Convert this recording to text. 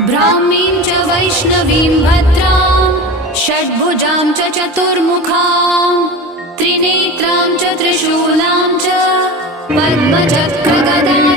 ब्राह्मीं च वैष्णवीं भद्रां षड्भुजां च चतुर्मुखां त्रिनेत्रां च त्रिशूलां च पद्मचक्रगदां